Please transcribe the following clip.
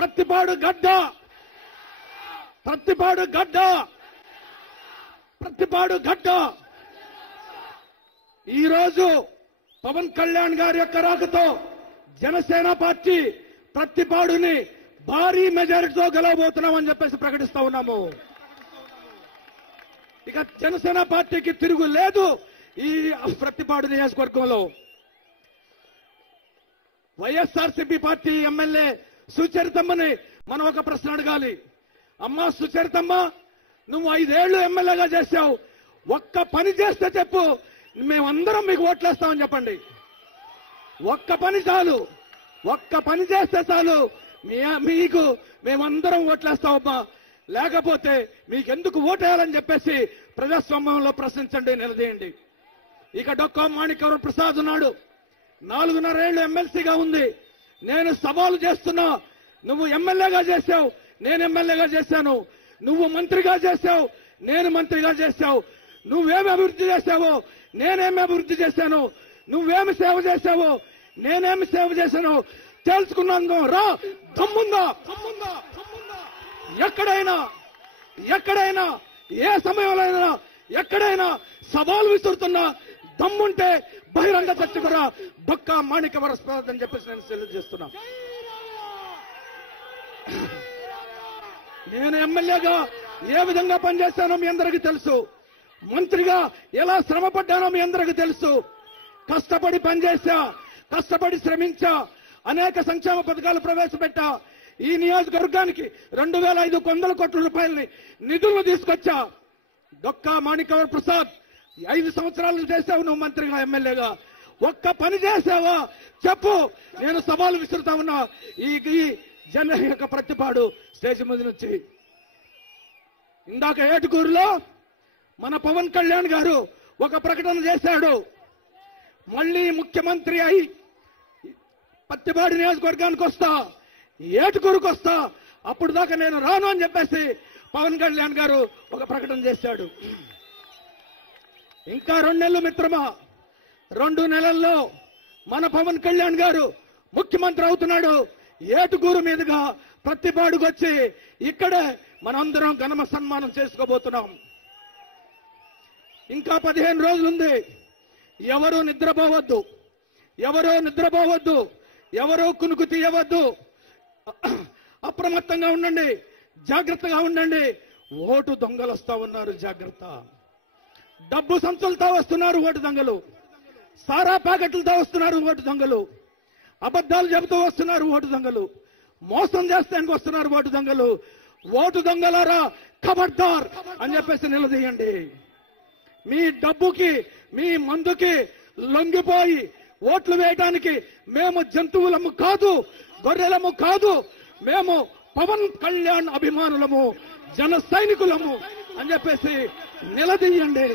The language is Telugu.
ప్రత్తిపాడు గడ్డ, ప్రత్తిపాడు గడ్డ, ప్రత్తిపాడు గడ్డ. ఈరోజు పవన్ కళ్యాణ్ గారి యొక్క రాకతో జనసేన పార్టీ ప్రత్తిపాడుని భారీ మెజారిటీతో గెలవబోతున్నామని చెప్పేసి ప్రకటిస్తా ఉన్నాము. ఇక జనసేన పార్టీకి తిరుగు లేదు ఈ ప్రత్తిపాడు నియోజకవర్గంలో. వైఎస్ఆర్సీపీ పార్టీ ఎమ్మెల్యే సుచరితమ్మని మనం ఒక ప్రశ్న అడగాలి. అమ్మా సుచరితమ్మ, నువ్వు 5 ఏళ్లు ఎమ్మెల్యేగా చేశావు, ఒక్క పని చేస్తే చెప్పు, మేమందరం మీకు ఓట్లేస్తామని చెప్పండి. ఒక్క పని చాలు, ఒక్క పని చేస్తే చాలు, మీకు మేమందరం ఓట్లేస్తామమ్మా. లేకపోతే మీకెందుకు ఓటేయాలని చెప్పేసి ప్రజాస్వామ్యంలో ప్రశ్నించండి, నిలదీయండి. ఇక డొక్కా మాణిక్యవర ప్రసాద్ ఉన్నాడు, 4.5 ఏళ్లు ఎమ్మెల్సీగా ఉంది. నేను సవాలు చేస్తున్నా, నువ్వు ఎమ్మెల్యేగా చేశావు, నేను ఎమ్మెల్యేగా చేశాను. నువ్వు మంత్రిగా చేశావు, నేను మంత్రిగా చేశావు. నువ్వేమి అభివృద్ధి చేశావో నేనేమి అభివృద్ధి చేశాను, నువ్వేమి సేవ చేశావో నేనేమి సేవ చేశాను తెలుసుకున్నాను. రా, దమ్ముందా, ఎక్కడైనా ఎక్కడైనా ఏ సమయంలో అయినా ఎక్కడైనా సవాలు విసురుతున్నా దమ్ముంటే బహిరంగ చర్చకురా డొక్కా మాణిక్యవర ప్రసాద్ అని చెప్పేసి నేను సెలవు చేస్తున్నా. నేను ఎమ్మెల్యేగా ఏ విధంగా పనిచేశానో మీ అందరికీ తెలుసు, మంత్రిగా ఎలా శ్రమ పడ్డానో మీ అందరికీ తెలుసు. కష్టపడి పనిచేశా, కష్టపడి శ్రమించా, అనేక సంక్షేమ పథకాలు ప్రవేశపెట్టా. ఈ నియోజకవర్గానికి 2,500 కోట్ల రూపాయలని నిధులను తీసుకొచ్చా. డొక్కా మాణిక్యవర ప్రసాద్, 5 సంవత్సరాలు చేశావు నువ్వు మంత్రిగా, ఎమ్మెల్యేగా. ఒక్క పని చేసావా చెప్పు, నేను సవాలు విసురుతా ఉన్నా ఈ జన యొక్క ప్రతిపాడు స్టేజ్ మీద నుంచి. ఇందాక ఏటుకూరులో మన పవన్ కళ్యాణ్ గారు ఒక ప్రకటన చేశాడు, మళ్ళీ ముఖ్యమంత్రి అయి పత్తిపాడు నియోజకవర్గానికి వస్తా, ఏటుకూరుకు వస్తా, అప్పుడు దాకా నేను రాను అని చెప్పేసి పవన్ కళ్యాణ్ గారు ఒక ప్రకటన చేశాడు. ఇంకా 2 నెలలు మిత్రమా, 2 నెలల్లో మన పవన్ కళ్యాణ్ గారు ముఖ్యమంత్రి అవుతున్నాడు. ఏటుకూరు మీదుగా ప్రత్తిపాడుకు వచ్చి ఇక్కడే మనందరం ఘన సన్మానం చేసుకోబోతున్నాం. ఇంకా 15 రోజులుంది. ఎవరూ నిద్రపోవద్దు, ఎవరూ నిద్రపోవద్దు, ఎవరూ కునుకు తీయవద్దు. అప్రమత్తంగా ఉండండి, జాగ్రత్తగా ఉండండి. ఓటు దొంగలు వస్తా ఉన్నారు, జాగ్రత్త. డబ్బు సంచులతో వస్తున్నారు ఓటు దొంగలు, సారా ప్యాకెట్లతో వస్తున్నారు ఓటు దొంగలు, అబద్ధాలు చెబుతూ వస్తున్నారు ఓటు దొంగలు, మోసం చేస్తానికి వస్తున్నారు ఓటు దొంగలు. ఓటు దొంగలారా ఖబర్దార్ అని చెప్పేసి నిలదీయండి. మీ డబ్బుకి, మీ మందుకి లొంగిపోయి ఓట్లు వేయడానికి మేము జంతువులము కాదు, గొర్రెలము కాదు, మేము పవన్ కళ్యాణ్ అభిమానులము, జన సైనికులము అని చెప్పేసి నిలదీయండి.